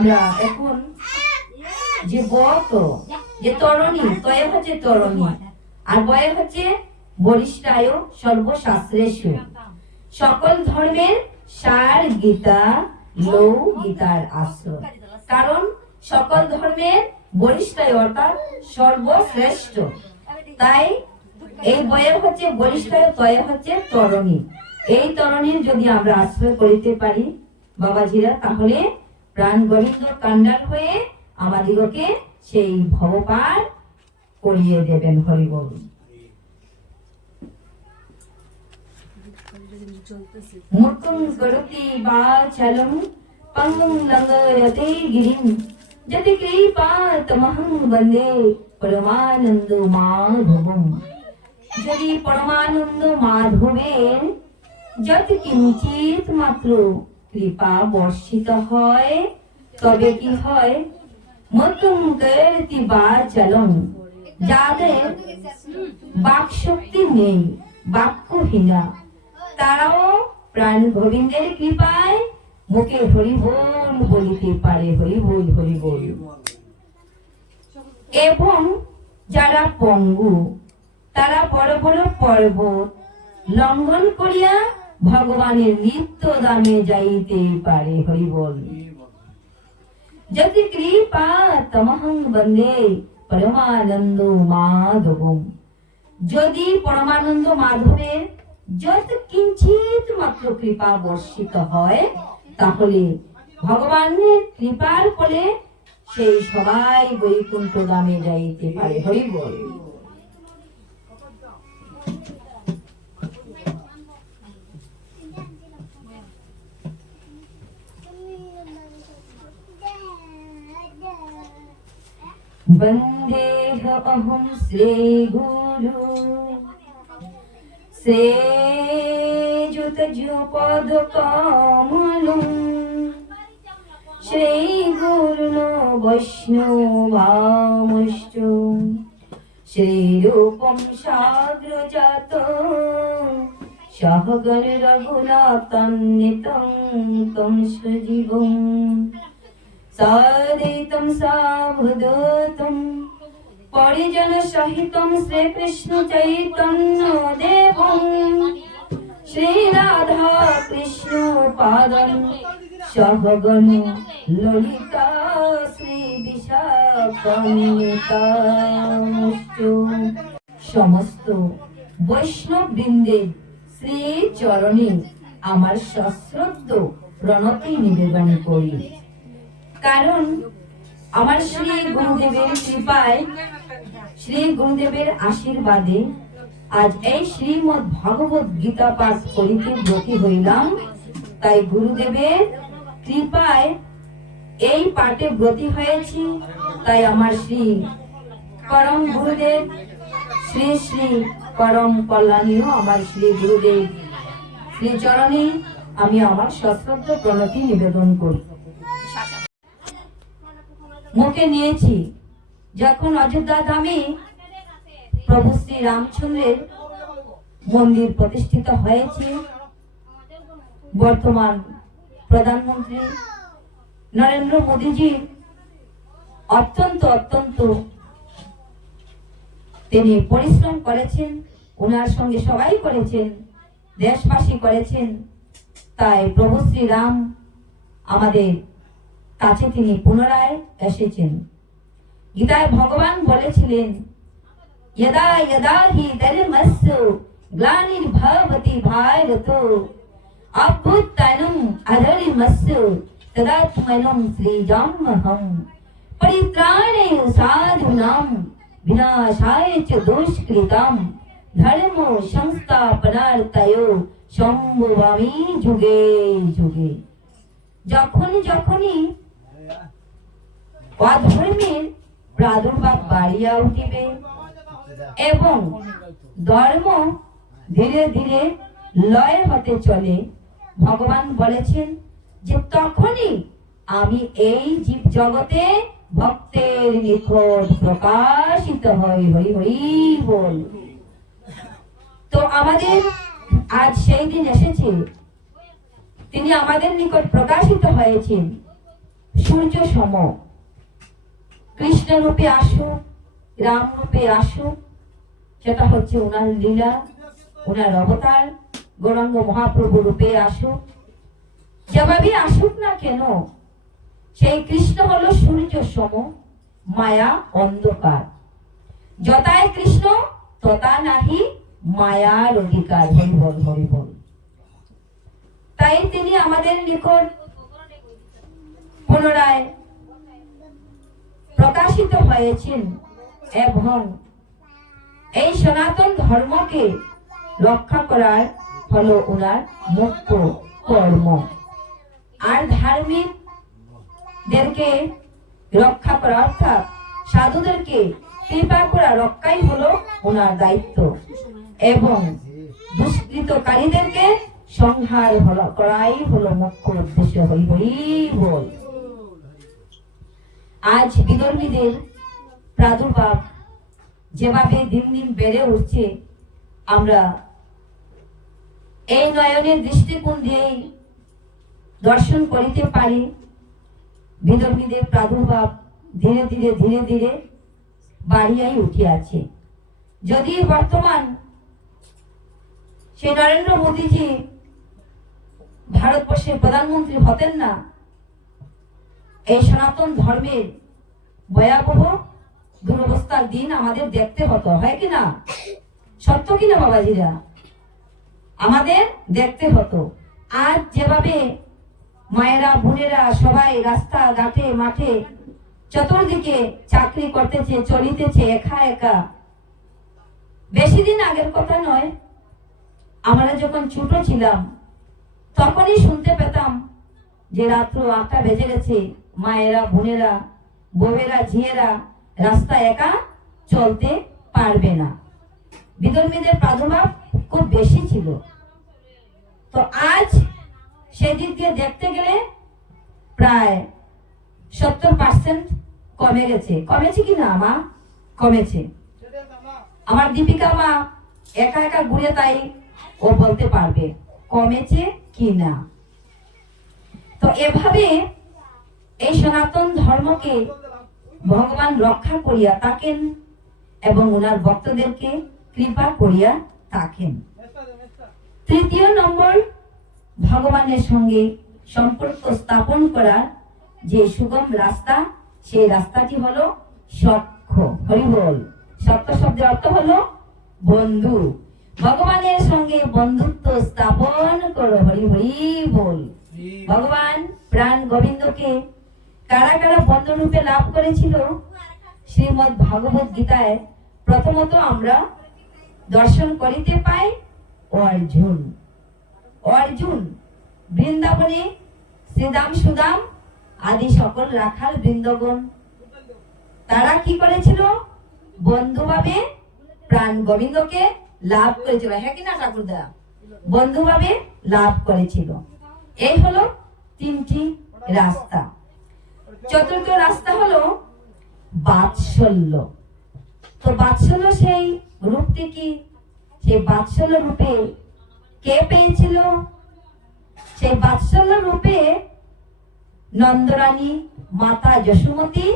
আমরা এখন যে বত, যে তরণী, তয়ে হচ্ছে তরণী, আর বয়ে হচ্ছে বরিষ্ঠায় সকল ধর্মের সার গীতা লৌ গীতার আশ্রয়। কারণ সকল ধর্মের বরিষ্ঠায় অর্থাৎ সর্বশ্রেষ্ঠ। তাই এই বয়ে হচ্ছে বরিষ্ঠায়, তয়ে হচ্ছে তরণী। এই তরণীর যদি আমরা আশ্রয় করিতে পারি, বাবাজিরা, তাহলে প্রাণ গোবিন্দ কান্ডার হয়ে আমাদিগকে সেই ভবপার করিয়ে দেবেন হরি বলুন মুকুং করতি বাচলম পঙ্গুং লঙ্গয়তে গিরিম যতি কৃপা তমহং বন্দে পরমানন্দ মাধবম যদি পরমানন্দ মাধবের যত কিঞ্চিত মাত্র কৃপা বর্ষিত হয়। তবে কি হয়? বাচলম যাদের বাক শক্তি নেই বাক্যহীনা তারাও প্রাণ গোবিন্দের কৃপায় মুখে হরি বল বলিতে পারে হরি বল হরি বল এবং যারা পঙ্গু, তারা বড় বড় পর্বত লঙ্ঘন করিয়া ভগবানের নিত্য দামে যাইতে পারে হরি বল। যদি কৃপা তমহং বন্দে পরমানন্দ মাধবম। যদি পরমানন্দ মাধবের যত কিঞ্চিত মাত্র কৃপা বর্ষিত হয়, তাহলে ভগবানের কৃপার ফলে সেই সবাই বৈকুণ্ঠ দামে যাইতে পারে হরি বল। শ্রীগুরু শ্রীযুতযুপদকমলম শ্রীগুরুণ বৈষ্ণবামশ্চ শ্রীরূপম সাগ্রজাত সহগণ রঘুনাথান্বিতং তং সজীবম সাদিতম সাবধূতম পরিজন সহিতম শ্রীকৃষ্ণ চৈতন্য দেবম শ্রী কৃষ্ণ পাদম সহগণ ললিতা শ্রী বিশাখান্বিতাশ্চ সমস্ত বৈষ্ণব বৃন্দের শ্রী চরণে আমার সশ্রদ্ধ প্রণতি নিবেদন করি। কারণ আমার শ্রী গুরুদেবের কৃপায়, শ্রী গুরুদেবের আশীর্বাদে আজ এই শ্রীমদ ভগবত গীতা পাঠ করিতে ব্রতী হইলাম। তাই গুরুদেবের কৃপায় এই পাঠে ব্রতী হয়েছি। তাই আমার শ্রী পরম গুরুদেব, শ্রী শ্রী পরম কল্যাণীয় আমার শ্রী গুরুদেব, শ্রী চরণে আমি আমার সশ্রদ্ধ প্রণতি নিবেদন করি মুখে নিয়েছি। যখন অযোধ্যা ধামে প্রভু শ্রী রামচন্দ্রের মন্দির প্রতিষ্ঠিত হয়েছে, বর্তমান প্রধানমন্ত্রী নরেন্দ্র মোদীজি অত্যন্ত অত্যন্ত তিনি পরিশ্রম করেছেন ওনার সঙ্গে সবাই করেছেন, দেশবাসী করেছেন। তাই প্রভু শ্রী রাম আমাদের কাছে তিনি পুনরায় এসেছেন গীতায় ভগবান বলেছিলেন यदा यदा हि धर्मस्य ग्लानिर्भवति भारत अभ्युत्थानम् अधर्मस्य तदात्मनं सृजाम्यहम् परित्राणे साधूनां विनाशाय च दुष्कृतां धर्म संस्थापनार्थय সম্ভবামি যুগে যুগে যখন যখনই অধর্মের প্রাদুর্ভাব বাড়িয়া উঠিবে এবং ধর্ম ধীরে ধীরে লয় হতে চলে। ভগবান বলেছেন যে তখনই আমি এই জীব জগতে ভক্তের নিকট প্রকাশিত হই হই হই বল। তো আমাদের আজ সেই দিন এসেছে। তিনি আমাদের নিকট প্রকাশিত হয়েছেন সূর্য সম। কৃষ্ণ রূপে আসুক রাম রূপে আসুক সেটা হচ্ছে ওনার লীলা, ওনার অবতার। গৌরাঙ্গ মহাপ্রভু রূপে আসুক। যেভাবে আসুক না কেন, সেই কৃষ্ণ হল সূর্য সম, মায়া অন্ধকার। যতায় কৃষ্ণ তথা নাহি, মায়ার অধিকার। হরিবল হরিবল তাই তিনি আমাদের নিকট পুনরায় প্রকাশিত হয়েছেন এবং এই সনাতন ধর্মকে রক্ষা করার হলো ওনার মুখ্য কর্ম। আর ধার্মিকদেরকে রক্ষা করা, অর্থাৎ সাধুদেরকে কৃপা করা, রক্ষাই হলো ওনার দায়িত্ব। এবং দুষ্কৃতকারীদেরকে সংহার হলো, করাই হলো মুখ্য উদ্দেশ্য। হই হই বল আজ বিদর্মীদের প্রাদুর্ভাব যেভাবে দিন দিন বেড়ে উঠছে, আমরা এই নয়নের দৃষ্টিকোণ দিয়েই দর্শন করিতে পারি। বিদর্মীদের প্রাদুর্ভাব ধীরে ধীরে ধীরে ধীরে বাড়িয়াই উঠিয়াছে। যদি বর্তমান সেই নরেন্দ্র মোদীজি ভারতবর্ষের প্রধানমন্ত্রী হতেন না এই সনাতন ধর্মের ভয়াবহ দুরবস্থার দিন আমাদের দেখতে হতো, হয় কি না? সত্য কিনা বাবাজিরা? আমাদের দেখতে হতো। আজ যেভাবে মায়েরা, বোনেরা সবাই রাস্তা, ঘাটে, মাঠে চতুর্দিকে চাকরি করতেছে, চলিতেছে একা একা, বেশি দিন আগের কথা নয়, আমরা যখন ছোট ছিলাম, তখনই শুনতে পেতাম যে রাত্র আটটা বেজে গেছে। মায়েরা, বোনেরা, বউয়েরা, ঝিয়েরা রাস্তা একা চলতে পারবে না। বিধর্মীদের প্রাদুর্ভাব খুব বেশি ছিল। তো আজ সেদিক দিয়ে দেখতে গেলে প্রায় সত্তর পার্সেন্ট কমে গেছে। কমেছে কি না, মা? কমেছে। আমার দীপিকা মা একা একা ঘুরে তাই ও বলতে পারবে, কমেছে কি না? তো এভাবে এই সনাতন ধর্মকে ভগবান রক্ষা করিয়া থাকেন এবং ওনার ভক্তদেরকে কৃপা করিয়া থাকেন। তৃতীয় নম্বর ভগবানের সঙ্গে সম্পর্ক স্থাপন করার যে সুগম রাস্তা সেই রাস্তাটি হলো সক্ষ হরিবল সত্য শব্দের অর্থ হলো বন্ধু। ভগবানের সঙ্গে বন্ধুত্ব স্থাপন করো হরি হরি বল। ভগবান প্রাণ গোবিন্দকে কারা কারা বন্ধু রূপে লাভ করেছিল? শ্রীমদ ভাগবত গীতায় প্রথমত আমরা দর্শন করিতে পাই অর্জুন। অর্জুন, বৃন্দাবনে শ্রীদাম সুদাম আদি সকল রাখাল বৃন্দগণ। তারা কি করেছিল? বন্ধুভাবে প্রাণ গোবিন্দকে লাভ করেছিল। হ্যাঁ কিনা ঠাকুরদা? বন্ধুভাবে লাভ করেছিল। এই হলো তিনটি রাস্তা। চতুর্থ রাস্তা হলো, বাৎসল্য। তো বাৎসল্য সেই রূপটি কি? সেই বাৎসল্য রূপে কে পেয়েছিল? সেই বাৎসল্য রূপে নন্দরানী মাতা যশোমতী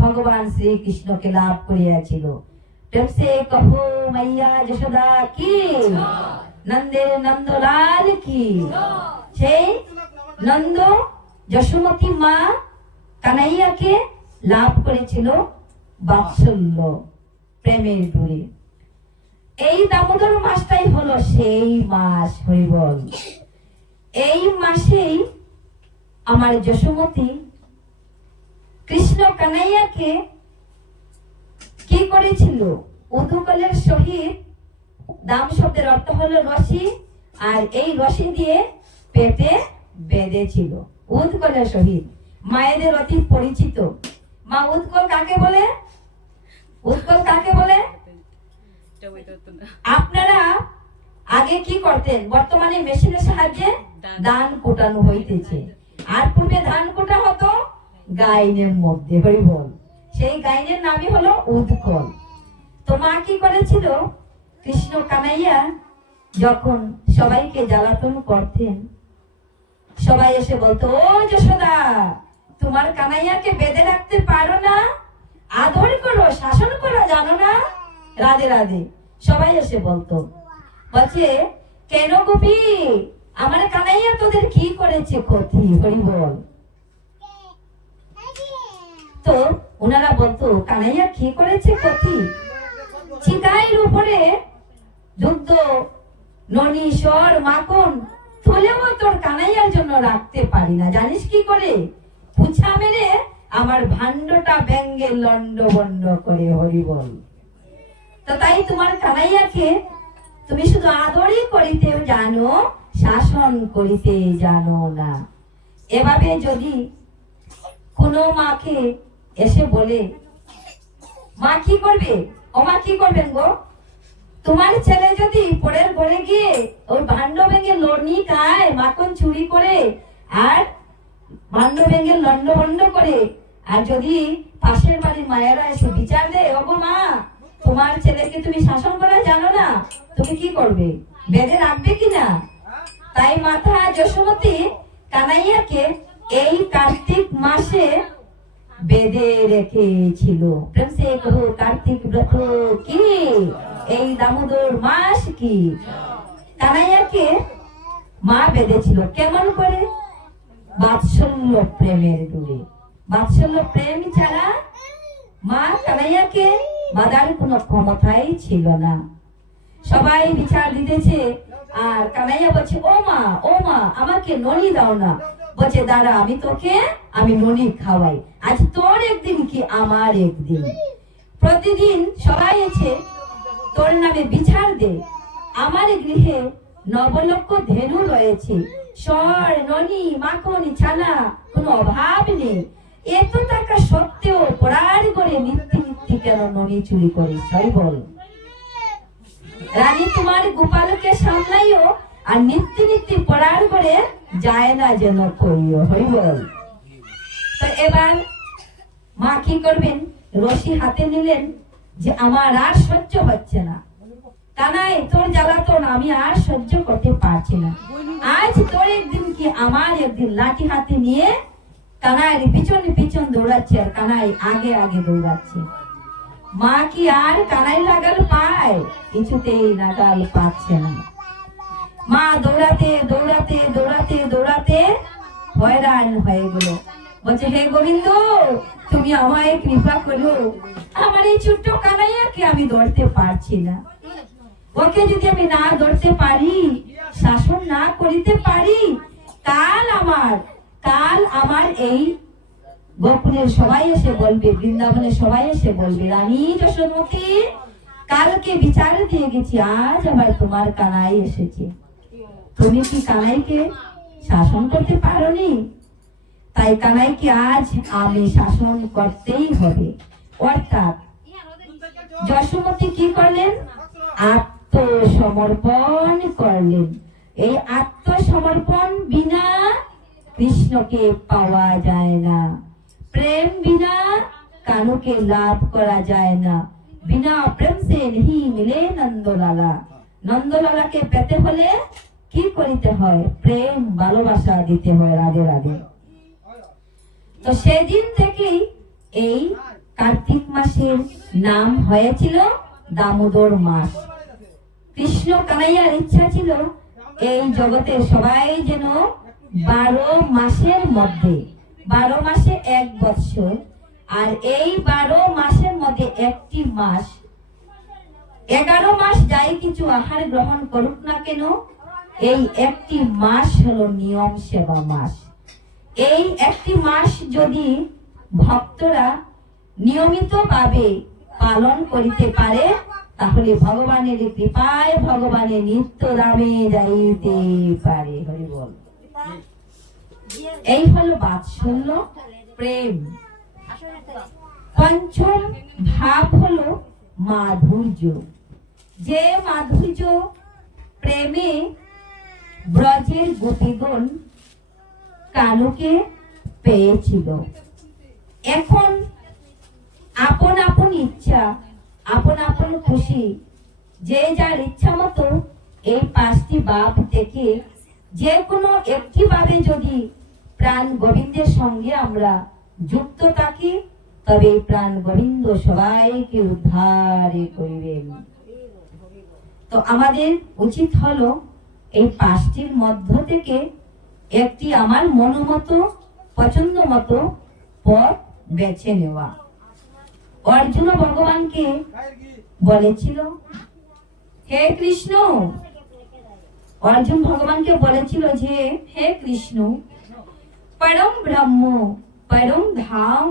ভগবান শ্রীকৃষ্ণকে লাভ করিয়াছিল। সে কহো মাইয়া যশোদা কি? নন্দের নন্দলাল কি? সেই নন্দ যশোমতী মা কানাইয়াকে লাভ করেছিল বাৎসল্য প্রেমের ডুরে। এই দামোদর মাসটাই হলো সেই মাস হরিবল। এই মাসেই আমার যশোমতী কৃষ্ণ কানাইয়াকে কি করেছিল? উদুকলের সহিত দাম শব্দের অর্থ হলো রশি, আর এই রশি দিয়ে পেটে বেঁধেছিল। উৎকলের সহিত। মায়েদের অতি পরিচিত। মা উৎকল কাকে বলে? উৎকল কাকে বলে? আপনারা আগে কি করতেন? বর্তমানে মেশিনের সাহায্যে ধান কোটানো হইতেছে। আর পূর্বে ধান কোটা হতো গাইনের মধ্যে, হরি বল। সেই গাইনের নামই হলো উৎকল। তো মা কি করেছিল? কৃষ্ণ কানাইয়া যখন সবাইকে জ্বালাতন করতেন, সবাই এসে বলতো, ও যশোদা তোমার কানাইয়াকে বেঁধে রাখতে পারো না? আদর করো, শাসন করো, জানো না? রাধে রাধে। সবাই এসে বলতো। বলছে, কেন গোপী? আমার কানাইয়া তোদের কি করেছে ক্ষতি? হরি বল। তো ওনারা বলতো, কানাইয়া কি করেছে ক্ষতি? চিকাইয়ের উপরে দুগ্ধ, ননি, সর, মাখন তুলেও তোর কানাইয়ার জন্য রাখতে পারি না। জানিস কি করে? পুছা মেরে আমার ভান্ডটা ব্যঙ্গে লন্ড বন্ড করে হরি বল। তো তাই তোমার কানাইয়াকে তুমি শুধু আদরই করিতে জানো, শাসন করিতে জানো না। এভাবে যদি কোনো মাকে এসে বলে, মা কি করবে? ও মা কি করবেন গো? তোমার ছেলে যদি পরের ঘরে গিয়ে ওই ভাণ্ড ভেঙে লড়নি খায়, মাখন চুরি করে, আর ভাণ্ড ভেঙে লন্ড ভন্ড করে। আর যদি পাশের বাড়ির মায়েরা এসে বিচার দেয়, ওগো মা, তোমার ছেলেকে তুমি শাসন করা জানো না, তুমি কি করবে? বেঁধে রাখবে কিনা তাই মাথা যশোমতী কানাইয়াকে এই কার্তিক মাসে বেঁধে রেখেছিল। কার্তিক ব্রত কি? এই দামোদর মাস কি? কানাইয়াকে মা বেঁধেছিল। কেমন করে? বাৎসল্য প্রেমের ডুবে বাৎসল্য প্রেম ছাড়া মা কানাইয়াকে বাধার কোনো ক্ষমতাই ছিল না। সবাই বিচার দিতেছে, আর কানাইয়া বলছে, ও মা ও মা, আমাকে ননি দাও না। বলছে, দাঁড়া, আমি তোকে, আমি ননি খাওয়াই। আজ তোর একদিন কি আমার একদিন? প্রতিদিন সবাই এসে তোর নামে বিচার দে আমার গৃহে নবলক্ষ ধেনু রয়েছে। ননি মাখন, ছানা, কোনো অভাব নেই। এত টাকা সত্ত্বেও পড়ার করে কেন ননি চুরি সই বল। রানী তোমার গোপালকে সামলাইও আর নিত্য নিত্য পড়ার করে যায় না যেন করিও হই বল। তো এবার মা কি করবেন? রশি হাতে নিলেন যে আমার আর সহ্য হচ্ছে না। কানাই তোর জ্বালাতন আমি আর সহ্য করতে পারছি না। আজ তোর একদিন কি আমার একদিন লাঠি হাতে নিয়ে পিছনে পিছন দৌড়াচ্ছে আর কানাই আগে আগে দৌড়াচ্ছে। মা কি আর কানাই লাগাল পায়? কিছুতেই নাগাল পাচ্ছে না। মা দৌড়াতে দৌড়াতে দৌড়াতে দৌড়াতে হয়রান হয়ে গেল। বলছে, হে গোবিন্দ, তুমি আমায় কৃপা করো। আমার এই ছোট্ট কানাইয়াকে আমি ধরতে পারছি না। ওকে যদি আমি না ধরতে পারি, শাসন না করিতে পারি, কাল আমার কাল আমার এই গোকুলের সবাই এসে বলবে, বৃন্দাবনের সবাই এসে বলবে, রানী যশোমতী, কালকে বিচার দিয়ে গেছি, আজ আবার তোমার কানাই এসেছে। তুমি কি কানাইকে শাসন করতে পারোনি? তাই কানাইকে আজ আমি শাসন করতেই হবে। অর্থাৎ, যশোমতী কি করলেন? আত্মসমর্পণ করলেন। এই আত্মসমর্পণ বিনা কৃষ্ণকে পাওয়া যায় না। প্রেম বিনা কানুকে লাভ করা যায় না। বিনা প্রেম সে নেহি মিলে নন্দলালা। নন্দলালাকে পেতে হলে কি করিতে হয়? প্রেম, ভালোবাসা দিতে হয় রাধে রাধে তো সেদিন থেকেই এই কার্তিক মাসের নাম হয়েছিল দামোদর মাস। কৃষ্ণ কানাইয়ার ইচ্ছা ছিল এই জগতের সবাই যেন বারো মাসের মধ্যে, বারো মাসে এক বৎসর, আর এই বারো মাসের মধ্যে একটি মাস। এগারো মাস যাই কিছু আহার গ্রহণ করুক না কেন, এই একটি মাস হলো নিয়ম সেবা মাস। এই একটি মাস যদি ভক্তরা নিয়মিত ভাবে পালন করিতে পারে তাহলে ভগবানের কৃপায় ভগবানের নিত্য দামে যাইতে পারে, হরি বল। এই হলো বাৎসল্য প্রেম। পঞ্চম ভাব হলো মাধুর্য। যে মাধুর্য প্রেমে ব্রজের গোপীগণ কানুকে পেয়েছিল। এখন আপন আপন ইচ্ছা আপন আপন খুশি। যে যার ইচ্ছা মতো এই পাঁচটি বাপ থেকে যে কোনো একটি ভাবে যদি প্রাণ গোবিন্দের সঙ্গে আমরা যুক্ত থাকি, তবে প্রাণ গোবিন্দ সবাইকে উদ্ধার করিবেন। তো আমাদের উচিত হলো এই পাঁচটির মধ্য থেকে একটি আমার মনোমতো, পছন্দ মতো পথ বেছে নেওয়া। অর্জুন ভগবানকে বলেছিল, হে কৃষ্ণ। অর্জুন ভগবানকে বলেছিল যে, হে কৃষ্ণ, পরম ব্রহ্ম, পরম ধাম,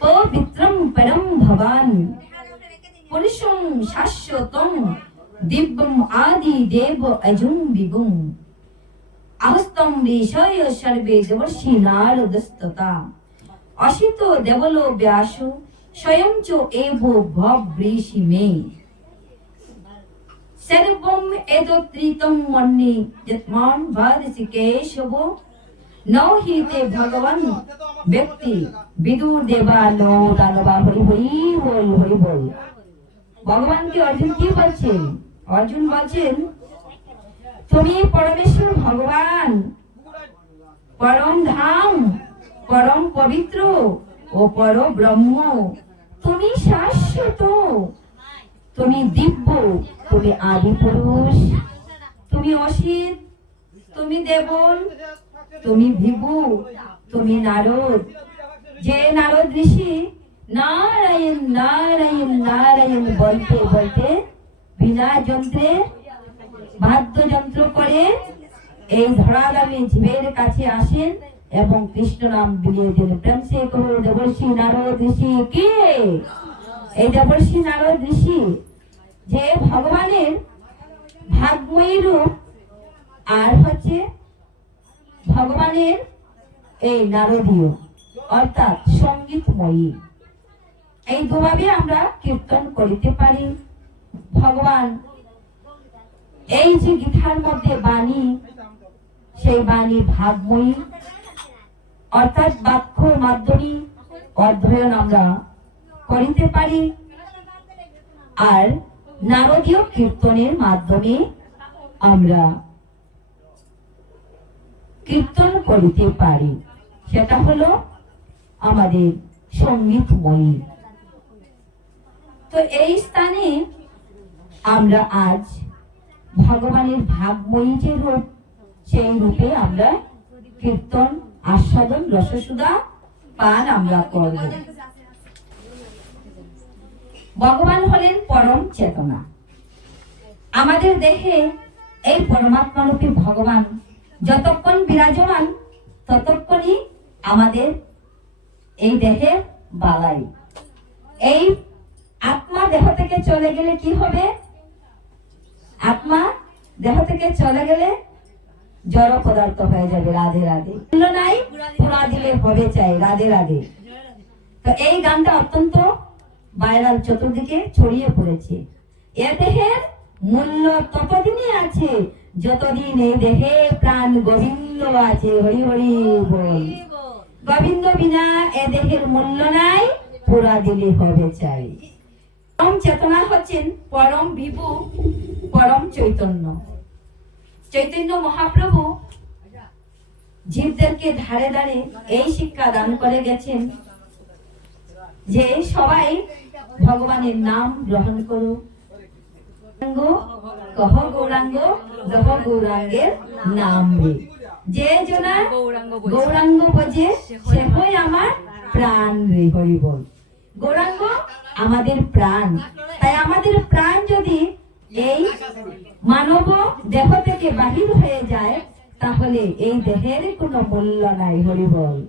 পবিত্রম পরম ভবান পুরুষম শাশ্বতম, দিব্যম আদি দেব অজুম বিগুম আহস্তম ঋষয় সর্বে দেবর্ষি নারদস্ততা, অসিত দেবলো ব্যাস স্বয়ং চ এব ভবৃষি মে। সর্বম এতত্রিতম মন্যে যৎমান ভাদসি কেশব। নৌ হি তে ভগবান ব্যক্তি বিদুর দেবা নো দানবা হরি হরি বল হরি বল। ভগবানকে অর্জুন কি বলছেন? অর্জুন বলছেন, তুমি পরমেশ্বর ভগবান। পরম ধাম, পরম পবিত্র। ও পর ব্রহ্ম। তুমি শাশ্বত। তুমি দিব্য। তুমি আদি পুরুষ। তুমি অসিত তুমি দেবল। তুমি ভিভু তুমি নারদ। যে নারদ ঋষি নারায়ণ নারায়ণ নারায়ণ বলতে বলতে বিনা যন্ত্রে, বাদ্যযন্ত্র করে এই ধরাধামে জীবের কাছে আসেন। এবং কৃষ্ণ নাম বিলিয়ে দিলেন প্রেম সে কহো দেবর্ষি নারদ ঋষি। কে? এই দেবর্ষি নারদ ঋষি। যে ভগবানের ভাগময়ী রূপ আর হচ্ছে ভগবানের এই নারদীয়, অর্থাৎ সঙ্গীতময়ী। এই দুভাবে আমরা কীর্তন করিতে পারি। ভগবান এই যে গীতার মধ্যে বাণী, সেই বাণী ভাবময়ী অর্থাৎ বাক্যর মাধ্যমে অধ্যয়ন আমরা করিতে পারি। আর নারদীয় কীর্তনের মাধ্যমে আমরা কীর্তন করিতে পারি। সেটা হলো আমাদের সঙ্গীতময়ী। তো এই স্থানে আমরা আজ ভগবানের ভাবময়ী যে রূপ, সেই রূপে আমরা কীর্তন আস্বাদন, রসসুদা, পান আমরা করব। ভগবান হলেন পরম চেতনা। আমাদের দেহে এই পরমাত্মা রূপী ভগবান যতক্ষণ বিরাজমান, ততক্ষণই আমাদের এই দেহে বালাই। এই আত্মা দেহ থেকে চলে গেলে কি হবে? আত্মা দেহ থেকে চলে গেলে জড় পদার্থ হয়ে যাবে, রাধে রাধে। নাই, পুরা দিলে হবে চাই, রাধে রাধে। তো এই গানটা অত্যন্ত ভাইরাল চতুর্দিকে ছড়িয়ে পড়েছে। এ দেহের মূল্য ততদিনই আছে, যতদিন এই দেহে প্রাণ গোবিন্দ আছে, হরি হরি বল। গোবিন্দ বিনা এ দেহের মূল্য নাই, পুরা দিলে হবে চাই। পরম চেতনা হচ্ছেন পরম বিভু, পরম চৈতন্য। চৈতন্য মহাপ্রভু জীবদেরকে ধারে ধারে এই শিক্ষা দান করে গেছেন যে সবাই ভগবানের নাম গ্রহণ করো কহ গৌরাঙ্গ দহ গৌরাঙ্গের নাম যে জনা গৌরাঙ্গ বোঝে সে হই আমার প্রাণ রে হরি গৌরাঙ্গ, আমাদের প্রাণ। তাই আমাদের প্রাণ যদি এই মানব দেহ থেকে বাহির হয়ে যায়, তাহলে এই দেহের কোনো মূল্য নাই হরি বল